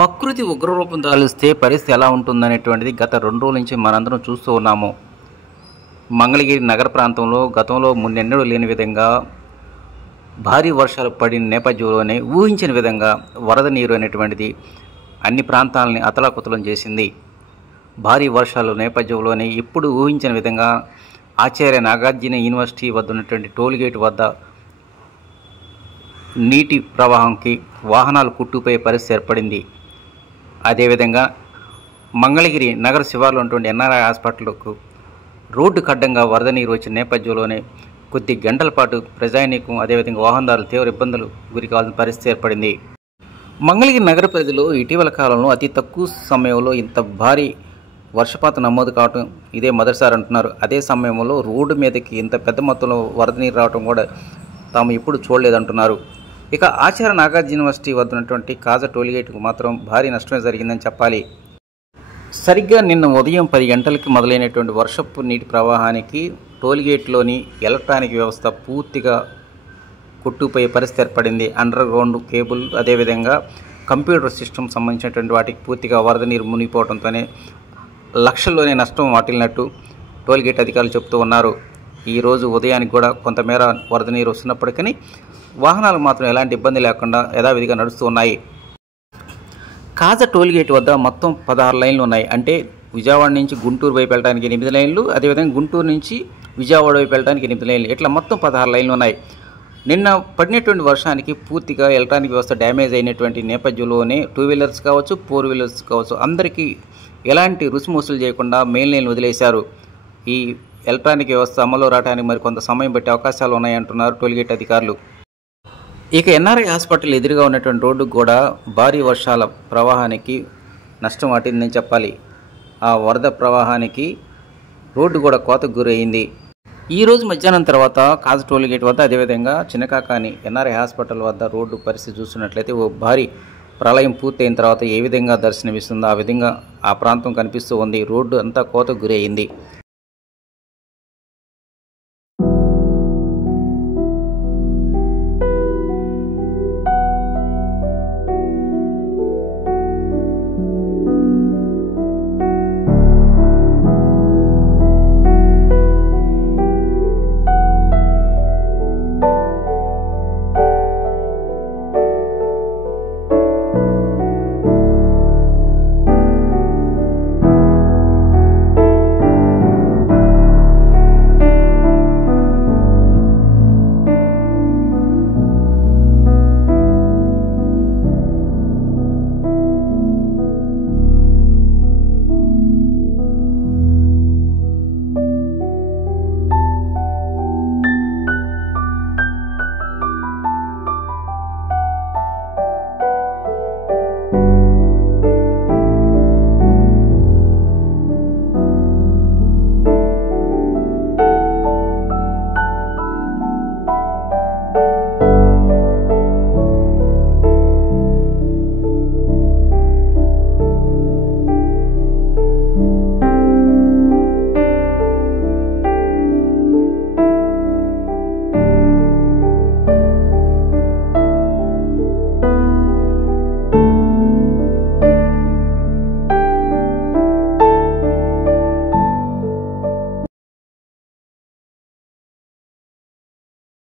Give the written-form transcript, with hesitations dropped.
ప్రకృతి ఉగ్రరూపం దాలిస్తే పరిస్థితి ఎలా ఉంటుందనేటువంటిది గత 2 రోజుల నుంచి మనందరం చూస్తూ ఉన్నాము. మంగళగిరి నగర ప్రాంతంలో గతంలో మున్నెన్నడూ లేని విధంగా భారీ వర్షాలు పడిన నేపథ్యంలోనే ఊహించిన విధంగా వరద నీరు అనేటువంటిది అన్ని ప్రాంతాలని అతలాకుతలం చేసింది. భారీ వర్షాల నేపథ్యంలోనే ఇప్పుడు ఊహించిన విధంగా ఆచార్య నాగార్జున యూనివర్సిటీ వద్ద ఉన్నటువంటి టోల్గేట్ వద్ద నీటి ప్రవాహంకి వాహనాలు కుట్టుపోయే పరిస్థితి ఏర్పడింది. అదేవిధంగా మంగళగిరి నగర శివార్లో ఉన్నటువంటి ఎన్ఆర్ఐ హాస్పిటల్కు రోడ్డు కడ్డంగా వరద నీరు వచ్చిన నేపథ్యంలోనే కొద్ది గంటల పాటు ప్రజానీకం అదేవిధంగా వాహనదారులు తీవ్ర ఇబ్బందులు గురి కావాల్సిన పరిస్థితి ఏర్పడింది. మంగళగిరి నగర పరిధిలో ఇటీవల కాలంలో అతి తక్కువ సమయంలో ఇంత భారీ వర్షపాతం నమోదు కావటం ఇదే మొదటిసారి అంటున్నారు. అదే సమయంలో రోడ్డు మీదకి ఇంత పెద్ద మొత్తంలో వరద నీరు రావడం కూడా తాము ఎప్పుడు చూడలేదంటున్నారు. ఇక ఆచార్య నాగార్జున యూనివర్సిటీ వద్ద ఉన్నటువంటి కాజా టోల్గేట్కు మాత్రం భారీ నష్టమే జరిగిందని చెప్పాలి. సరిగ్గా నిన్న ఉదయం 10 గంటలకి మొదలైనటువంటి వర్షపు నీటి ప్రవాహానికి టోల్గేట్లోని ఎలక్ట్రానిక్ వ్యవస్థ పూర్తిగా కొట్టుకుపోయే పరిస్థితి ఏర్పడింది. అండర్ గ్రౌండ్ కేబుల్ అదేవిధంగా కంప్యూటర్ సిస్టమ్ సంబంధించినటువంటి వాటికి పూర్తిగా వరద నీరు మునిగిపోవడంతోనే లక్షల్లోనే నష్టం వాటిల్లినట్టు టోల్గేట్ అధికారులు చెబుతూ ఉన్నారు. ఈరోజు ఉదయానికి కూడా కొంతమేర వరద నీరు వస్తున్నప్పటికీ వాహనాలు మాత్రం ఎలాంటి ఇబ్బంది లేకుండా యథావిధిగా నడుస్తూ ఉన్నాయి. కాజా టోల్గేట్ వద్ద మొత్తం 16 లైన్లు ఉన్నాయి. అంటే విజయవాడ నుంచి గుంటూరు వైపు వెళ్ళడానికి 8 లైన్లు, అదేవిధంగా గుంటూరు నుంచి విజయవాడ వైపు వెళ్ళడానికి 8 లైన్లు, ఇట్లా మొత్తం 16 లైన్లు ఉన్నాయి. నిన్న పడినటువంటి వర్షానికి పూర్తిగా ఎలక్ట్రానిక్ వ్యవస్థ డ్యామేజ్ అయినటువంటి నేపథ్యంలోనే 2 వీలర్స్ కావచ్చు 4 వీలర్స్ కావచ్చు అందరికీ ఎలాంటి రుసుముసులు చేయకుండా మెయిన్ లైన్ వదిలేశారు. ఈ ఎలక్ట్రానిక్ వ్యవస్థ అమలు రావడానికి మరి కొంత సమయం పట్టే అవకాశాలు ఉన్నాయంటున్నారు టోల్గేట్ అధికారులు. ఇక ఎన్ఆర్ఐ హాస్పిటల్ ఎదురుగా ఉన్నటువంటి రోడ్డుకు కూడా భారీ వర్షాల ప్రవాహానికి నష్టం వాటిందని చెప్పాలి. ఆ వరద ప్రవాహానికి రోడ్డు కూడా కోతకు గురయ్యింది. ఈరోజు మధ్యాహ్నం తర్వాత కాజా టోల్గేట్ వద్ద అదేవిధంగా చిన్నకాకాని ఎన్ఆర్ఐ హాస్పిటల్ వద్ద రోడ్డు పరిస్థితి చూస్తున్నట్లయితే ఓ భారీ ప్రళయం పూర్తయిన తర్వాత ఏ విధంగా దర్శనమిస్తుందో ఆ విధంగా ఆ ప్రాంతం కనిపిస్తూ ఉంది. రోడ్డు అంతా కోతకు గురయ్యింది.